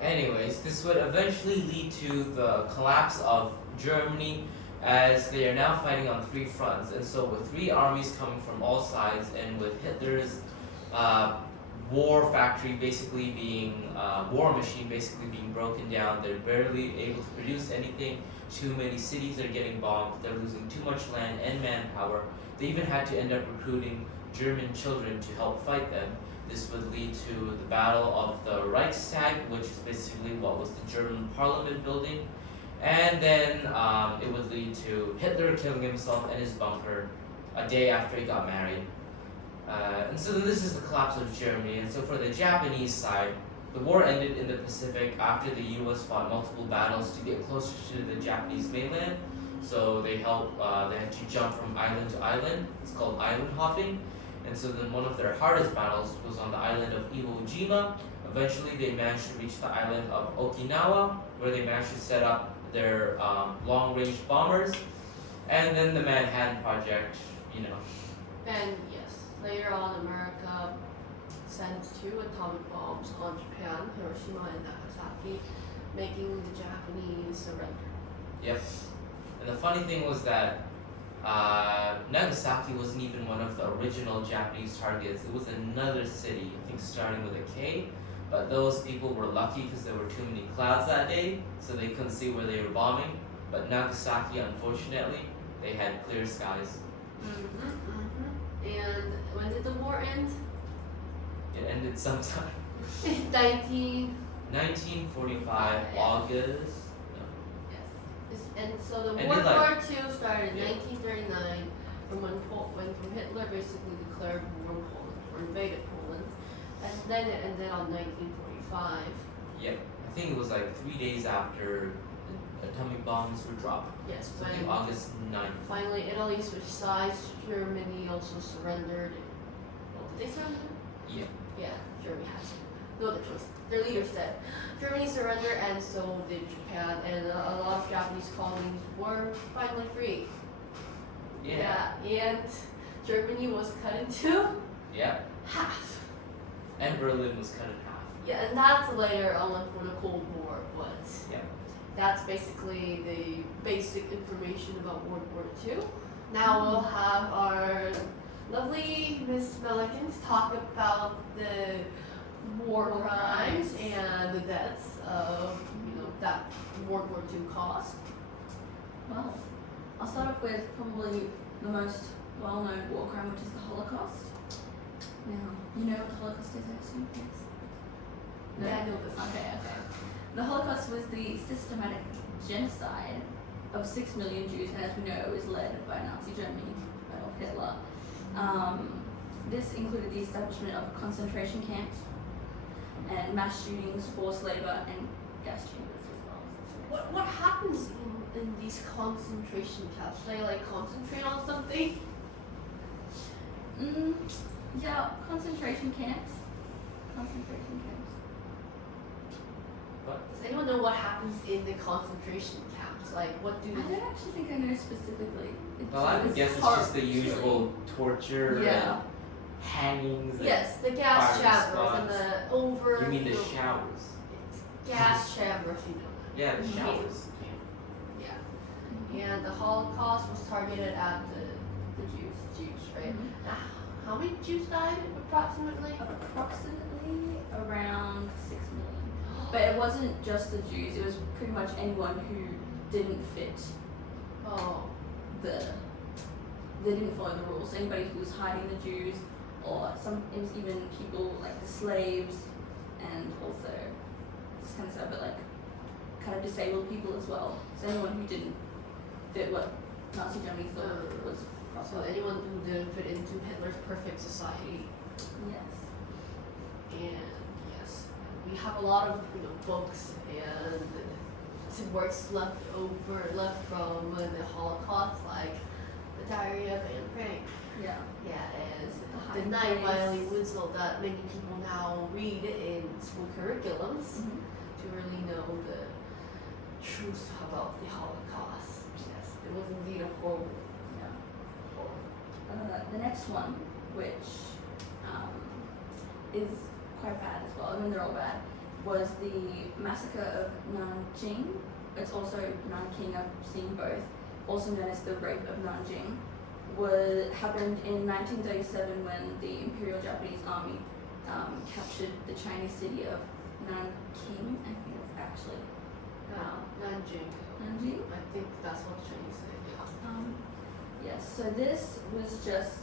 Anyways, this would eventually lead to the collapse of Germany as they are now fighting on three fronts. And so, with three armies coming from all sides, and with Hitler's uh, war factory basically being, war machine basically being broken down, they're barely able to produce anything. Too many cities are getting bombed, they're losing too much land and manpower. They even had to end up recruiting German children to help fight them. This would lead to the Battle of the Reichstag, which is basically what was the German parliament building. And then it would lead to Hitler killing himself in his bunker a day after he got married. And so then this is the collapse of Germany. And so for the Japanese side, the war ended in the Pacific after the U.S. fought multiple battles to get closer to the Japanese mainland. So they had to jump from island to island. It's called island hopping. And so then one of their hardest battles was on the island of Iwo Jima. Eventually they managed to reach the island of Okinawa, where they managed to set up their long-range bombers. And then the Manhattan Project, you know. And yes, later on, America sent 2 atomic bombs on Japan, Hiroshima and Nagasaki, making the Japanese surrender. Yep. And the funny thing was that Nagasaki wasn't even one of the original Japanese targets. It was another city, I think starting with a K. But those people were lucky because there were too many clouds that day, so they couldn't see where they were bombing. But Nagasaki, unfortunately, they had clear skies. And when did the war end? It ended sometime. 1945. August. No. Yes. And so the And World it, War II started in Yeah. 1939 when Hitler basically declared war on Poland, or invaded Poland. And then it ended on 1945. Yep. I think it was like 3 days after the atomic bombs were dropped. Yes, So I think when August 9th. finally Italy switched sides, Germany also surrendered. Well, did they surrender? Yeah. Yeah, Germany has no other choice. Their leader said Germany surrendered, and so did Japan, and a lot of Japanese colonies were finally free. Yeah. And Germany was cut into Yeah. half. And Berlin was cut in half. Yeah, and that's later on for the Cold War, but Yeah. that's basically the basic information about World War II. Now we'll have our lovely Miss Milliken talk about the war crimes and the deaths of, that World War II caused. Well, I'll start off with probably the most well-known war crime, which is the Holocaust. Now, you know what the Holocaust is, I assume? Yes. No? Yeah, I know this. Okay. The Holocaust was the systematic genocide of 6 million Jews, and as we know, it was led by Nazi Germany, of Hitler. This included the establishment of concentration camps and mass shootings, forced labor, and gas chambers as well. What happens in these concentration camps? They concentrate on something? Yeah, concentration camps. Concentration camps. Does anyone know what happens in the concentration camps? What do I don't actually think I know specifically. Well, I would guess it's just the usual torture Yeah. and hangings. And Yes, the gas firing chambers and squads. the over. You mean the showers? Gas chambers, you know. Yeah, the Mhm. showers. Yeah. And the Holocaust was targeted at the Jews, right? How many Jews died approximately? Approximately around 6 million. But it wasn't just the Jews, it was pretty much anyone who didn't fit Oh. they didn't follow the rules. Anybody who was hiding the Jews, or it was even people like the slaves, and also it's kind of sad, but kind of disabled people as well. So anyone who didn't fit what Nazi Germany thought was So proper. anyone who didn't fit into Hitler's perfect society. Yes. And yes, we have a lot of books and works left from the Holocaust, like the Diary of Anne Frank. Yeah. Yeah, and The the Hiding Night by Place. Elie Wiesel that many people now read in school curriculums to really know the truth about the Holocaust. Yes, it was indeed a horrible. The next one, which is quite bad as well, I mean they're all bad, was the massacre of Nanjing. It's also Nanking, I've seen both, also known as the rape of Nanjing, happened in 1937 when the Imperial Japanese Army captured the Chinese city of Nanking. I think it's actually Nanjing. Nanjing. I think that's what the Chinese say. Yeah. Yes, so this was just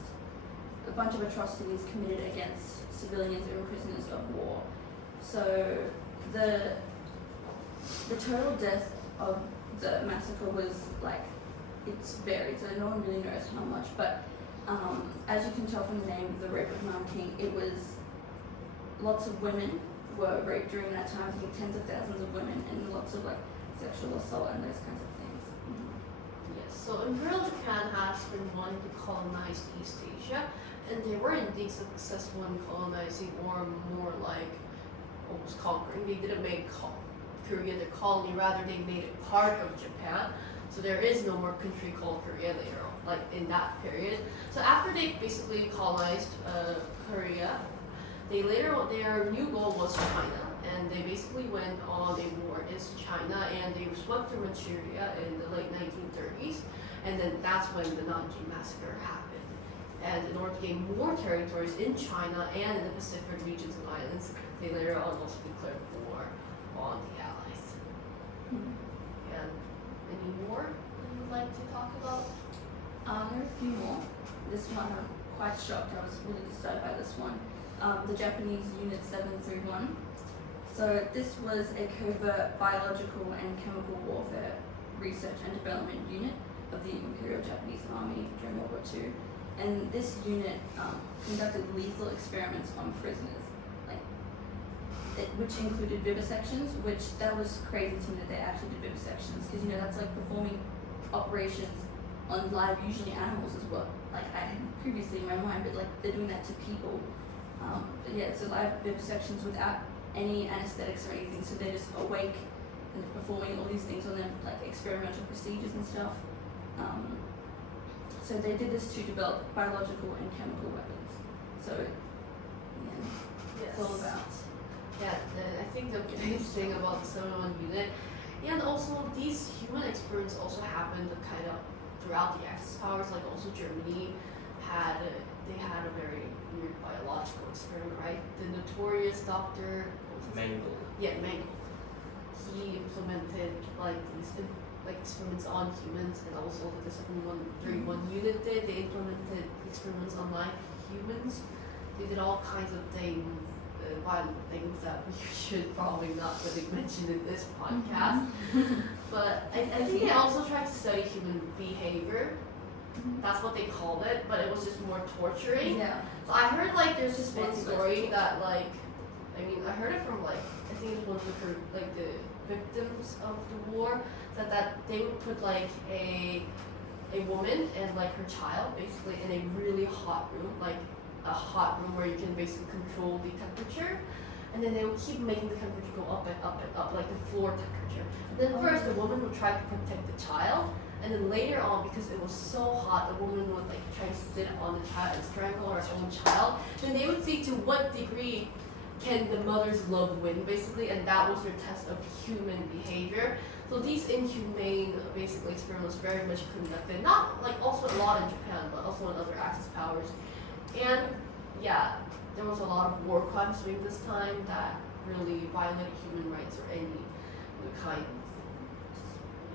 a bunch of atrocities committed against civilians and prisoners of war. So the total death of the massacre was like, it's varied, so no one really knows how much, but as you can tell from the name, the rape of Nanking, it was lots of women were raped during that time. I think tens of thousands of women, and lots of like sexual assault and those kinds of things. Yes, so Imperial Japan has been wanting to colonize East Asia, and they were indeed successful in colonizing, or more like almost conquering. They didn't make Korea their colony, rather they made it part of Japan. So there is no more country called Korea later on, like in that period. So after they basically colonized Korea, their new goal was China, and they basically went on a war against China, and they swept through Manchuria in the late 1930s, and then that's when the Nanjing massacre happened. And in order to gain more territories in China and in the Pacific regions and islands, they later on also declared war on the Allies. And any more that you'd like to talk about? There are a few more. This one I'm quite shocked. I was really disturbed by this one. The Japanese Unit 731. So this was a covert biological and chemical warfare research and development unit of the Imperial Japanese Army during World War II. And this unit conducted lethal experiments on prisoners, which included vivisections, which that was crazy to me that they actually did vivisections, because that's like performing operations on live, usually animals as well. Like I had previously in my mind, but like they're doing that to people. But yeah, so live vivisections without any anesthetics or anything, so they're just awake and they're performing all these things on them, like experimental procedures and stuff. So they did this to develop biological and chemical weapons. So yeah, it's all about. Yeah, I think the biggest thing about the 701 unit, and also these human experiments also happened kind of throughout the Axis powers. Like also Germany had a very weird biological experiment, right? The notorious doctor Mengele. Yeah, Mengele. He implemented like these experiments on humans, and also the 731 unit did. They implemented experiments on live humans. They did all kinds of things. Violent things that we should probably not really mention in this podcast. But I think they also tried to study human behavior. That's what they called it, but it was just more torturing. Yeah. So I heard like there's this one story that I heard it from I think it was one of the victims of the war, that they would put a woman and like her child basically in a really hot room, like a hot room where you can basically control the temperature, and then they would keep making the temperature go up and up and up, like the floor temperature. And then first the woman would try to protect the child, and then later on, because it was so hot, the woman would try to sit on the child and strangle her own child. Then they would see to what degree can the mother's love win, basically, and that was their test of human behavior. So these inhumane, basically, experiments very much conducted, not also a lot in Japan, but also in other Axis powers. And yeah, there was a lot of war crimes during this time that really violated human rights or any kind.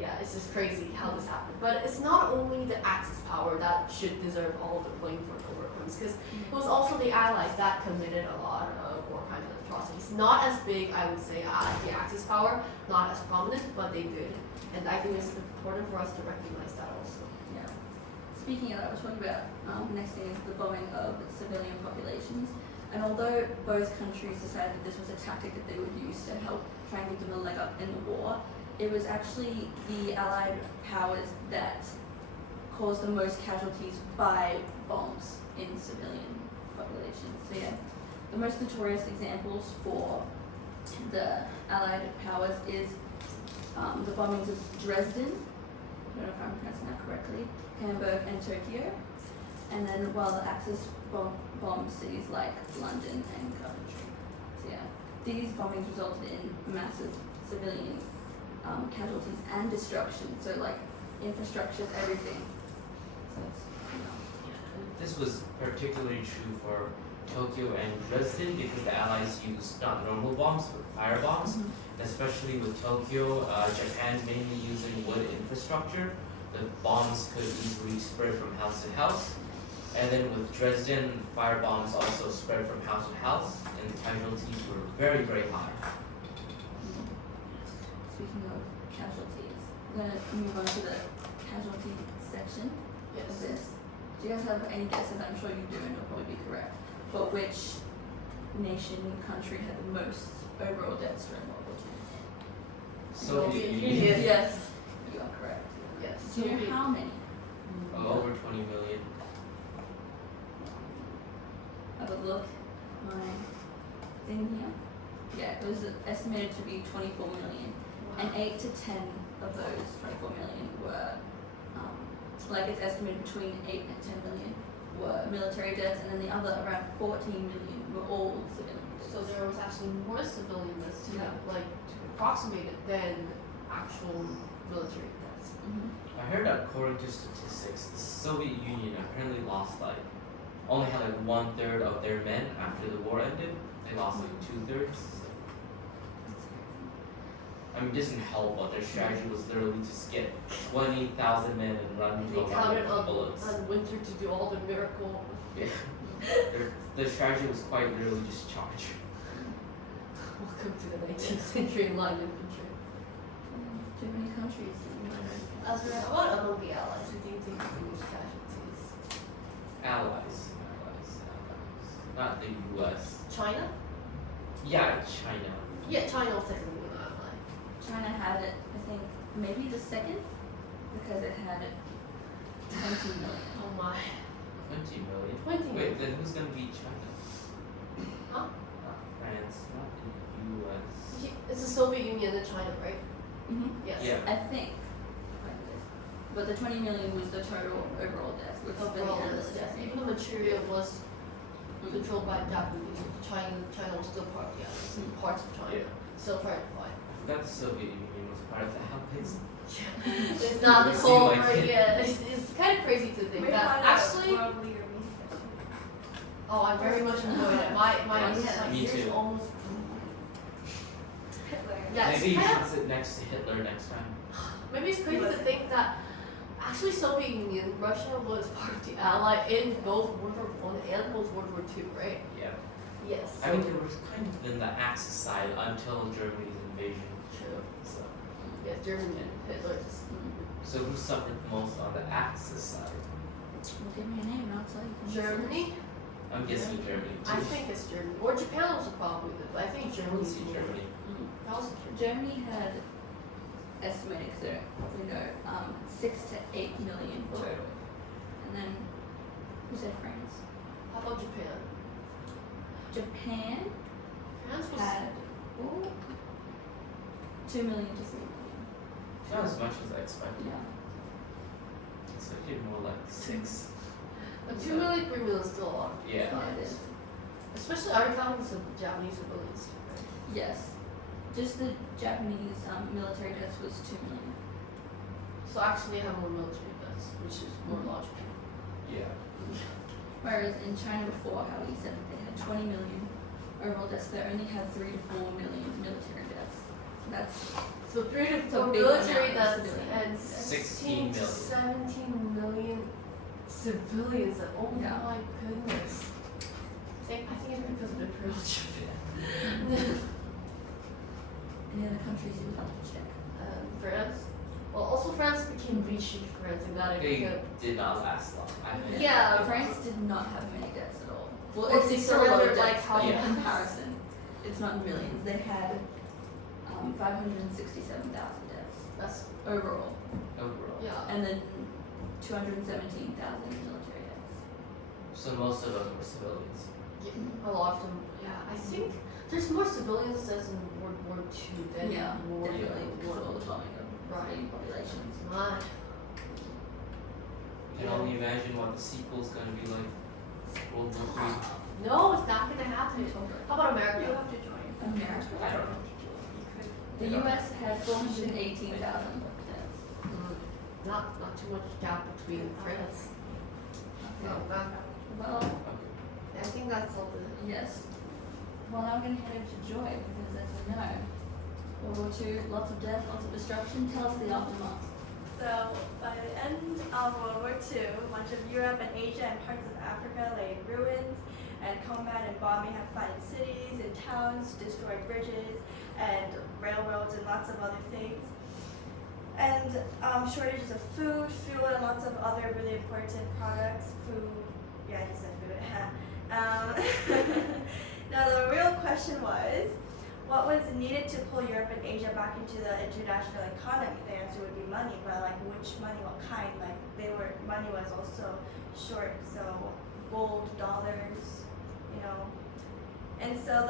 Yeah, it's just crazy how this happened. But it's not only the Axis power that should deserve all the blame for the war crimes, because it was also the Allies that committed a lot of war crimes and atrocities. Not as big, I would say, as the Axis power, not as prominent, but they did. And I think it's important for us to recognize that also. Yeah. Speaking of that, we're talking about next thing is the bombing of civilian populations. And although both countries decided that this was a tactic that they would use to help try and give them a leg up in the war, it was actually the Allied powers that caused the most casualties by bombs in civilian populations. So yeah, the most notorious examples for the Allied powers is the bombings of Dresden, I don't know if I'm pronouncing that correctly, Hamburg and Tokyo, and then while the Axis bombed cities like London and Coventry. So yeah, These bombings resulted in massive civilian casualties and destruction. So like infrastructure, everything. So it's, This was particularly true for Tokyo and Dresden because the Allies used not normal bombs but fire bombs. Especially with Tokyo, Japan mainly using wood infrastructure, the bombs could easily spread from house to house. And then with Dresden, fire bombs also spread from house to house, and the casualties were very, very high. Speaking of casualties, we're gonna move on to the casualty section of this. Do you guys have any guesses? I'm sure you do, and you'll probably be correct. But which nation, country had the most overall deaths during World War II? Soviet Union, Yes, you are correct. Yes. Do you know how many? over 20 million. Have a look. My thing here. Yeah, it was estimated to be 24 million, and 8 to 10 of those 24 million were, like it's estimated between 8 and 10 million were military deaths, and then the other around 14 million were all civilian deaths. So there was actually more civilian deaths to Yeah. like to approximate it than actual military deaths. I heard that according to statistics, the Soviet Union apparently lost like, only had like 1/3 of their men after the war ended. They lost like 2/3. I mean, it doesn't help, but their strategy was literally just get 20,000 men and run into They a line counted of bullets. on winter to do all the miracle. Yeah. Their strategy was quite literally just charge. Welcome to the 19th century line infantry. Too many countries. that you might know. As for what among the allies, who do you think produced casualties? Allies. Not the US. China? Yeah, China. Yeah, China was technically an ally. China had it, I think, maybe the second, because it had 20 million. Oh my. 20 million. 20 Wait, million. then who's gonna beat China? Huh? Not France, not the US. It's the Soviet Union and China, right? Yes. Yeah. I think. Like this. But the 20 million was the total overall death with Overall, civilian and yes. military. Even the material was controlled by Japanese. China was still part of the Allies. Parts of China. Still trying to fight. I forgot the Soviet Union was part of the Allies. It's not the It whole, seemed like it. yeah, it's kind of crazy to think that actually. world leader music festival. Oh, I very much enjoyed it. My Yes, me ears too. almost. Hitler. Yeah, it's Maybe you kind should sit next to Hitler next time. Maybe it's crazy to think that actually Soviet Union, Russia was part of the Ally in both World War I and both World War II, right? Yeah. Yes. I mean, they were kind of in the Axis side until Germany's invasion. True. So, Yeah, Germany and Hitler just. so who suffered most on the Axis side? Well, give me a name and I'll tell you. Germany? I'm guessing Germany too. I think it's Germany. Or Japan was probably good, but I think I would Germany's see more. Germany. That was Germany had estimated, because we know, 6 to 8 million total. And then, who said France? How about Japan? Japan France was. had 2 million to 3 million. Not as much as I expected. Yeah. Expected more like 6. But 2 million, 3 million is still a lot. Yeah. Yeah, it is. Especially, are you counting some Japanese civilians? Right? Yes. Just the Japanese military deaths was 2 million. So actually, they have more military deaths, which is more logical. Yeah. Whereas in China before, how we said that they had 20 million overall deaths, they only had 3 to 4 million military deaths. So that's So 3 to So 4 big military amount of deaths civilian and deaths. 16 to 17 million civilians. Oh Yeah. my goodness. I think it's because of Imperial Japan. any other countries you would like to check. France. Well, also France became Vichy France and got it. They did not last long. I think. Yeah. France did not have many deaths at all. Well, Or it's they still a lot of surrendered, like, deaths, but in Yeah. comparison, it's not millions. They had 567,000 deaths That's overall, Overall. yeah. and then 217,000 military deaths. So most of them were civilians. A lot of them. Yeah, I think there's more civilians deaths in World War II than Yeah, World definitely because of all War the bombing of Right. civilian populations. I. You can only imagine what the sequel's gonna be like. World War III. No, it's not gonna happen. How about You America? have to join. America. I don't know. The U.S. had 418,000 deaths. Not too much gap between France. Okay. Well, I think that's all the. yes. Well, now we're going to head over to Joy because, as we know, World War II, lots of death, lots of destruction. Tell us the aftermath. So, by the end of World War II, much of Europe and Asia and parts of Africa lay in ruins, and combat and bombing have flattened cities and towns, destroyed bridges and railroads and lots of other things. And shortages of food, fuel, and lots of other really important products. Food, yeah, he said food. Now the real question was, what was needed to pull Europe and Asia back into the international economy? The answer would be money, but like which money, what kind? Like money was also short, so gold, dollars, you know. And so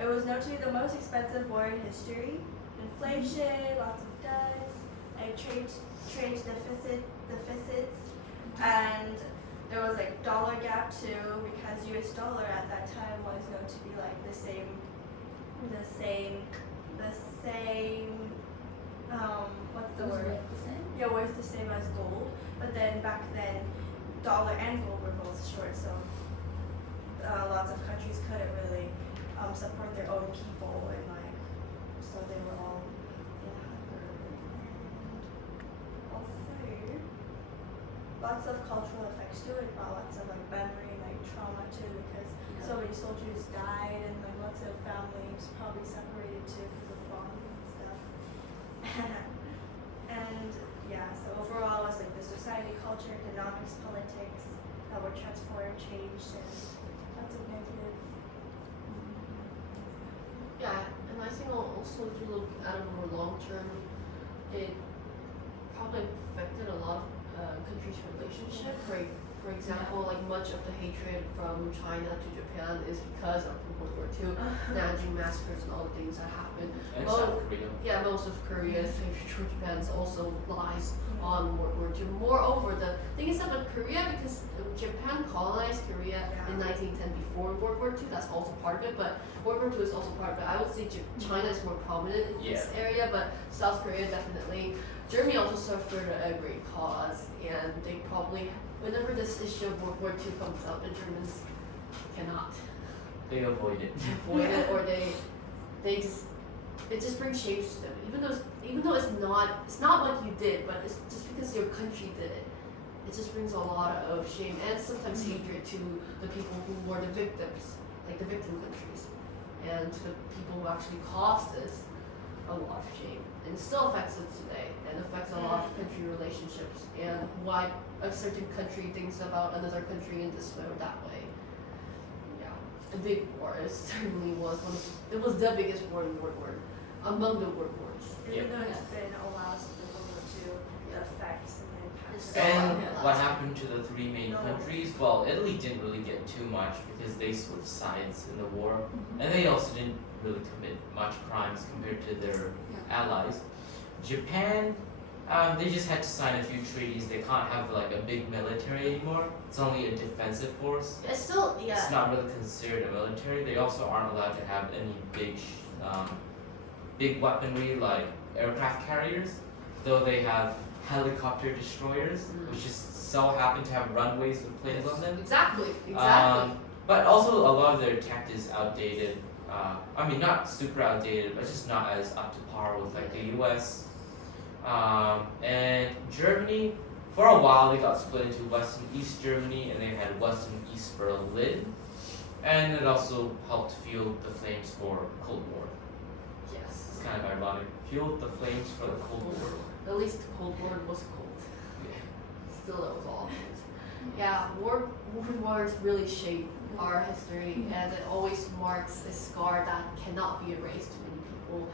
it was known to be the most expensive war in history. Inflation, lots of debts, and trade deficits, and there was like dollar gap too, because US dollar at that time was known to be like the same what's the Was word? it the same? Yeah, worth the same as gold. But then back then, dollar and gold were both short, so lots of countries couldn't really support their own people, and like, so they were all in hunger. Also, lots of cultural effects too. It brought lots of like memory, like trauma too, because so many soldiers died, and like lots of families probably separated too because of bombing and stuff. And yeah, so overall, it was like the society, culture, economics, politics that were transformed, changed, and lots of negative. Yeah, and I think also if you look at a more long term, it probably affected a lot of countries' relationship. For example, like much of the hatred from China to Japan is because of World War II, Nanjing massacres and all the things that happened. And Well, South Korea. Yeah, most of Korea's hatred for Japan's also lies on World War II. Moreover, the thing is about Korea, because Japan colonized Korea in 1910 before World War II, that's also part of it, but World War II is also part of it. I would say China is more prominent in this area, but South Korea definitely. Germany also suffered a great cause, and they probably, whenever this issue of World War II comes up, the Germans cannot They avoid it. avoid it, or it just brings shame to them. Even though it's not what you did, but it's just because your country did it. It just brings a lot of shame and sometimes hatred to the people who were the victims, like the victim countries, and to the people who actually caused this a lot of shame. And it still affects us today, and affects a lot of country relationships, and why a certain country thinks about another country in this way or that way. Yeah, the big war certainly was it was the biggest war in World War, among the world wars. Even though Yes. it's been a while since the World War II, the effects and the impacts. It's And Yeah. what happened to the three main countries? Well, Italy didn't really get too much because they switched sides in the war, and they also didn't really commit much crimes compared to their allies. Japan, they just had to sign a few treaties. They can't have like a big military anymore. It's only a defensive force. It's still It's not really considered a military. They also aren't allowed to have any big weaponry like aircraft carriers, though they have helicopter destroyers, which just so happen to have runways with planes on them. Exactly. But also a lot of their tech is outdated. I mean, not super outdated, but just not as up to par with like the U.S. And Germany, for a while they got split into West and East Germany, and they had West and East Berlin, and it also helped fuel the flames for Cold War. Yes. It's kind of ironic. Fueled the flames for the Cold War. At least the Cold War was cold. Yeah. Still, it was awful. Yeah, wars really shape our history, and it always marks a scar that cannot be erased to many people.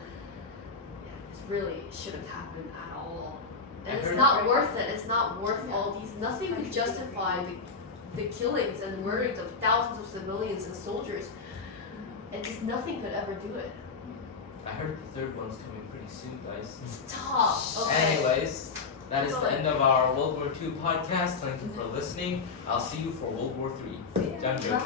Yeah, it really shouldn't happen at all. And it's not worth it. It's not worth all these. Nothing could justify the killings and the murders of thousands of civilians and soldiers. And just nothing could ever do it. I heard the third one's coming pretty soon, guys. Stop. Okay. Anyways, that is the end of our World War II podcast. Thank you for listening. I'll see you for World War III. I'm joking.